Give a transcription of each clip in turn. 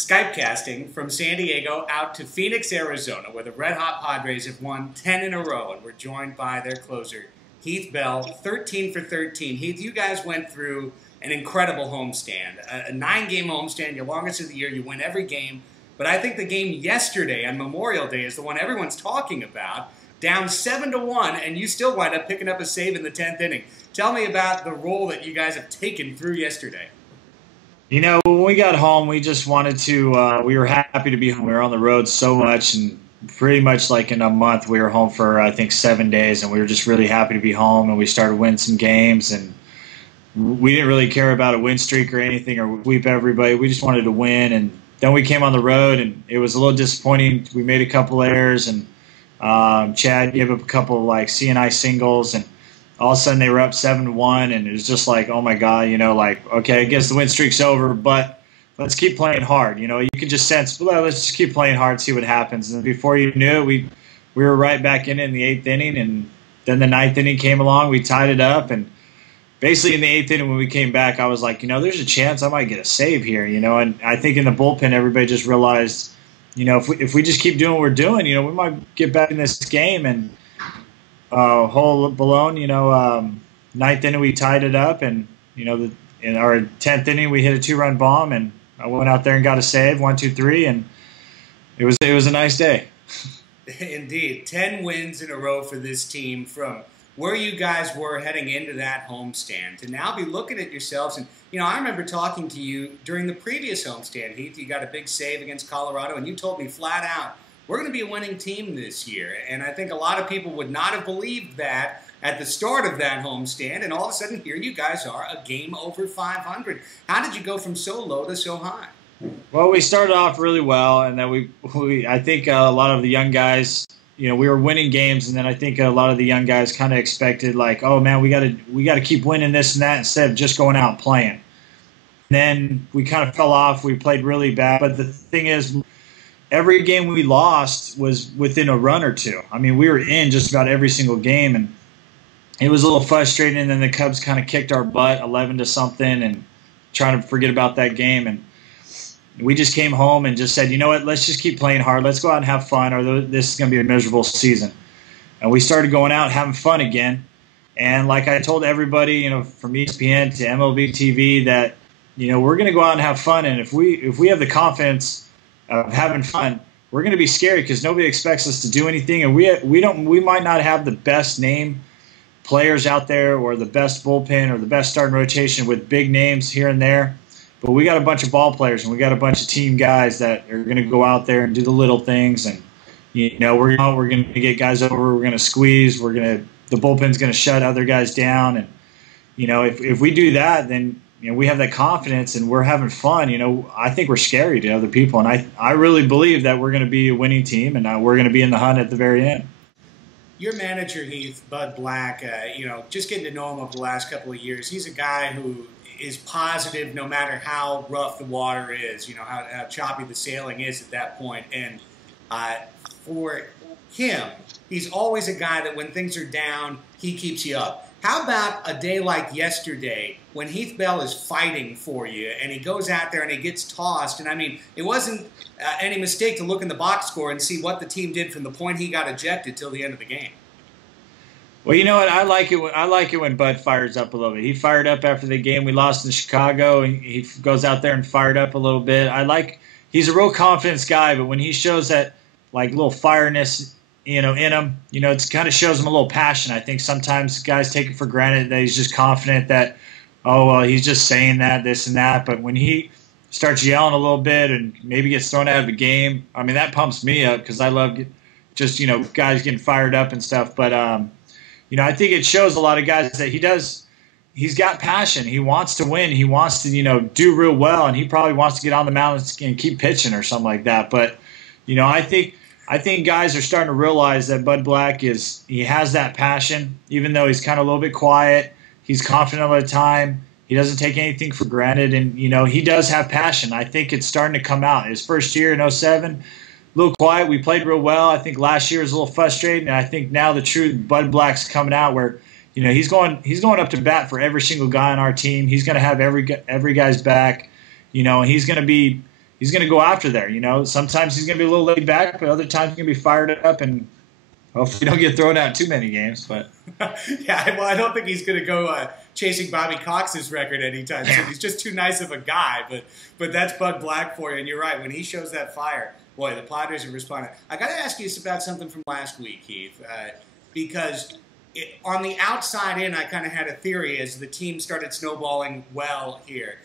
Skype casting from San Diego out to Phoenix, Arizona, where the red-hot Padres have won 10 in a row, and we're joined by their closer, Heath Bell, 13 for 13. Heath, you guys went through an incredible homestand, a 9-game homestand, your longest of the year. You win every game, but I think the game yesterday on Memorial Day is the one everyone's talking about. Down 7-1, and you still wind up picking up a save in the 10th inning. Tell me about the role that you guys have taken through yesterday. You know, when we got home, we just wanted to, we were happy to be home. We were on the road so much, and pretty much like in a month, we were home for, I think, 7 days, and we were just really happy to be home, and we started winning some games, and we didn't really care about a win streak or anything or sweep everybody. We just wanted to win, and then we came on the road, and it was a little disappointing. We made a couple errors, and Chad gave up a couple of, like, CNI singles, and all of a sudden they were up 7-1, and it was just like, oh my God, you know, like, okay, I guess the win streak's over, but let's keep playing hard. You know, you can just sense, well, let's just keep playing hard, see what happens. And before you knew it, we were right back in the 8th inning, and then the 9th inning came along, we tied it up, and basically in the 8th inning when we came back, I was like, you know, there's a chance I might get a save here, you know, and I think in the bullpen everybody just realized, you know, if we just keep doing what we're doing, you know, we might get back in this game. And whole Bologna, you know, 9th inning we tied it up, and you know, in our 10th inning we hit a 2-run bomb, and I went out there and got a save, 1, 2, 3, and it was a nice day. Indeed, 10 wins in a row for this team from where you guys were heading into that homestand to now be looking at yourselves. And you know, I remember talking to you during the previous homestand, Heath. You got a big save against Colorado, and you told me flat out, we're going to be a winning team this year. And I think a lot of people would not have believed that at the start of that homestand, and all of a sudden here you guys are, a game over 500. How did you go from so low to so high? Well, we started off really well, and then I think a lot of the young guys, you know, we were winning games, and then I think a lot of the young guys kind of expected, like, oh man, we got to keep winning this and that instead of just going out and playing. And then we kind of fell off. We played really bad, but the thing is, every game we lost was within a run or two. I mean, we were in just about every single game, and it was a little frustrating. And then the Cubs kind of kicked our butt 11-something, and trying to forget about that game. And we just came home and just said, you know what, let's just keep playing hard. Let's go out and have fun, or this is going to be a miserable season. And we started going out and having fun again. And like I told everybody, you know, from ESPN to MLB TV, that, you know, we're going to go out and have fun. And if we have the confidence of having fun, we're going to be scary because nobody expects us to do anything, and we might not have the best name players out there, or the best bullpen, or the best starting rotation with big names here and there, but we got a bunch of ball players, and we got a bunch of team guys that are going to go out there and do the little things. And you know, we're going to get guys over, we're going to squeeze, the bullpen's going to shut other guys down, and you know, if we do that, then you know, we have that confidence and we're having fun. You know, I think we're scary to other people, and I really believe that we're going to be a winning team, and we're going to be in the hunt at the very end. Your manager, Heath, Bud Black, you know, just getting to know him over the last couple of years, he's a guy who is positive no matter how rough the water is, you know, how choppy the sailing is at that point. And for him, he's always a guy that when things are down, he keeps you up. How about a day like yesterday when Heath Bell is fighting for you and he goes out there and he gets tossed? And I mean, it wasn't any mistake to look in the box score and see what the team did from the point he got ejected till the end of the game. Well, you know what? I like it when Bud fires up a little bit. He fired up after the game we lost in Chicago, and he goes out there and fired up a little bit. He's a real confidence guy, but when he shows that like little fireness, you know, in him, you know, it kind of shows him a little passion. I think sometimes guys take it for granted that he's just confident that, oh, well, he's just saying that, this and that. But when he starts yelling a little bit and maybe gets thrown out of the game, I mean, that pumps me up because I love just, you know, guys getting fired up and stuff. But, you know, I think it shows a lot of guys that he's got passion. He wants to win. He wants to, you know, do real well, and he probably wants to get on the mound and keep pitching or something like that. But, you know, I think guys are starting to realize that Bud Black he has that passion, even though he's kind of a little bit quiet. He's confident all the time. He doesn't take anything for granted, and, you know, he does have passion. I think it's starting to come out. His first year in 07, a little quiet. We played real well. I think last year was a little frustrating, and I think now the true Bud Black's coming out where, you know, he's going up to bat for every single guy on our team. He's going to have every guy's back, you know, and he's going to be he's going to go after there. Sometimes he's going to be a little laid back, but other times he's going to be fired up, and hopefully don't get thrown out too many games. But yeah, well, I don't think he's going to go chasing Bobby Cox's record anytime soon. He's just too nice of a guy. But that's Bud Black for you, and you're right. When he shows that fire, boy, the Padres are responding. I got to ask you about something from last week, Heath, because on the outside in, I kind of had a theory as the team started snowballing well here.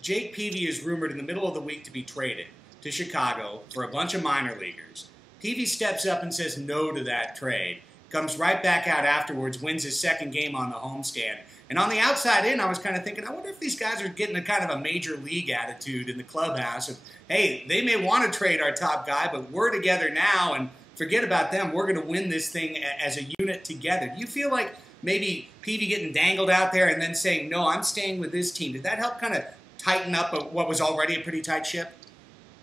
Jake Peavy is rumored in the middle of the week to be traded to Chicago for a bunch of minor leaguers. Peavy steps up and says no to that trade, comes right back out afterwards, wins his second game on the homestand. And on the outside in, I was kind of thinking, I wonder if these guys are getting a kind of a major league attitude in the clubhouse of, hey, they may want to trade our top guy, but we're together now, and forget about them. We're going to win this thing as a unit together. Do you feel like maybe Peavy getting dangled out there and then saying, no, I'm staying with this team, did that help kind of tighten up what was already a pretty tight ship?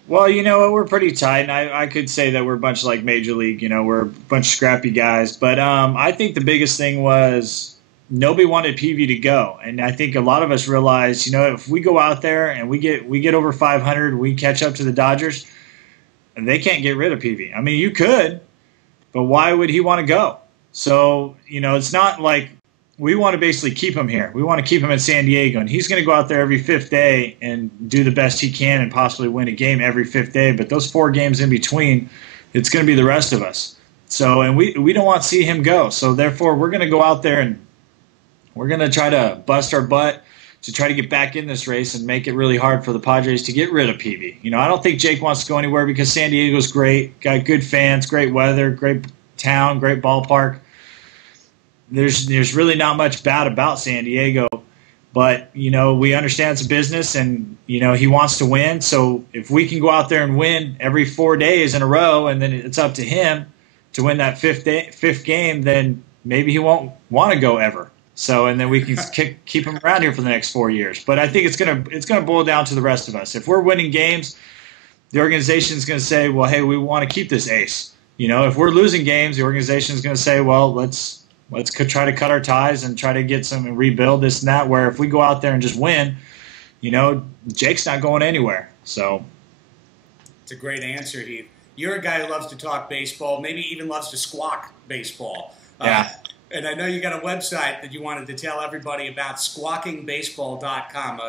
Well, we're pretty tight, and I could say that we're a bunch like Major League. We're a bunch of scrappy guys. But I think the biggest thing was nobody wanted Peavy to go. And I think a lot of us realized, if we go out there and we get over 500, we catch up to the Dodgers, and they can't get rid of Peavy. I mean, you could, but why would he want to go? So, it's not like we want to basically keep him here. We want to keep him in San Diego, and he's going to go out there every fifth day and do the best he can and possibly win a game every fifth day. But those 4 games in between, it's going to be the rest of us. So, and we don't want to see him go. So, therefore, we're going to go out there and we're going to try to bust our butt to try to get back in this race and make it really hard for the Padres to get rid of Peavy. I don't think Jake wants to go anywhere because San Diego's great, got good fans, great weather, great town, great ballpark. There's really not much bad about San Diego, but, we understand it's a business and, he wants to win. So if we can go out there and win every 4 days in a row and then it's up to him to win that fifth game, then maybe he won't want to go ever. So, and then we can keep him around here for the next 4 years. But I think it's gonna boil down to the rest of us. If we're winning games, the organization is going to say, well, hey, we want to keep this ace. If we're losing games, the organization is going to say, well, let's try to cut our ties and try to get some and rebuild this and that, where if we go out there and just win, Jake's not going anywhere. So it's a great answer, Heath. You're a guy who loves to talk baseball, maybe even loves to squawk baseball. Yeah. And I know you got a website that you wanted to tell everybody about, squawkingbaseball.com.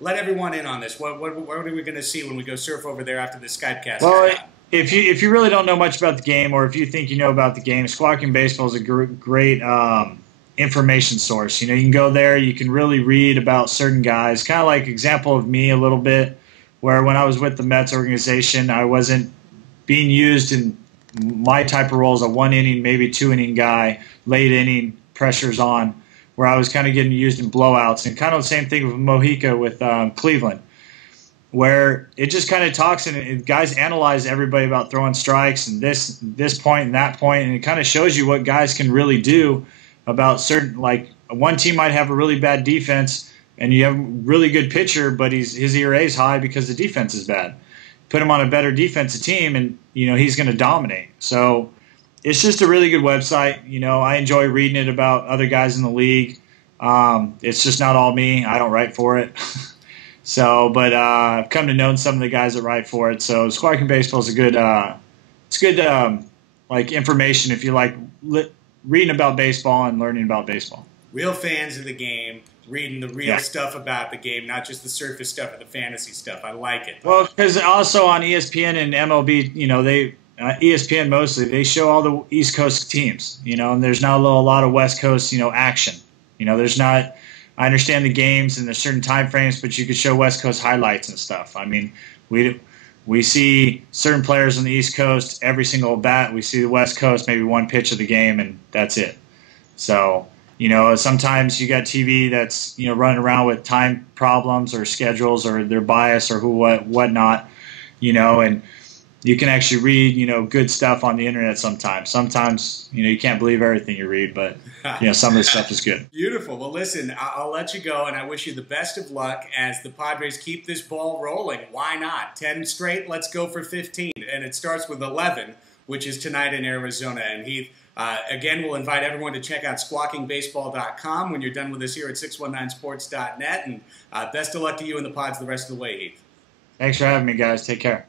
Let everyone in on this. What are we going to see when we go surf over there after the Skypecast? Well, if you really don't know much about the game, or if you think you know about the game, Squawking Baseball is a great information source. You can go there, you can really read about certain guys, kind of like example of me a little bit, where when I was with the Mets organization, I wasn't being used in my type of role as a 1 inning, maybe 2 inning guy, late inning, pressures on, where I was kind of getting used in blowouts, and kind of the same thing with Mojica with Cleveland, where it just kind of talks and guys analyze everybody about throwing strikes and this point and that point, and it kind of shows you what guys can really do about certain, like one team might have a really bad defense and you have a really good pitcher, but his ERA is high because the defense is bad. Put him on a better defensive team and, he's going to dominate. So it's just a really good website. I enjoy reading it about other guys in the league. It's just not all me. I don't write for it. So, but I've come to know some of the guys that write for it. So Squawking Baseball is a good, like information if you like reading about baseball and learning about baseball. Real fans of the game, reading the real stuff about the game, not just the surface stuff or the fantasy stuff. I like it. Well, because also on ESPN and MLB, ESPN mostly, they show all the East Coast teams, and there's not a lot of West Coast, action. There's not. I understand the games and there's certain time frames, but you could show West Coast highlights and stuff. I mean, we see certain players on the East Coast every single bat. We see the West Coast maybe one pitch of the game, and that's it. So, sometimes you got TV that's, running around with time problems or schedules or their bias or whatnot, and you can actually read, good stuff on the internet sometimes. Sometimes, you can't believe everything you read, but, some of the stuff is good. Beautiful. Well, listen, I'll let you go, and I wish you the best of luck as the Padres keep this ball rolling. Why not? 10 straight, let's go for 15. And it starts with 11, which is tonight in Arizona. And Heath, again, we'll invite everyone to check out squawkingbaseball.com when you're done with us here at 619sports.net. And best of luck to you and the Pods the rest of the way, Heath. Thanks for having me, guys. Take care.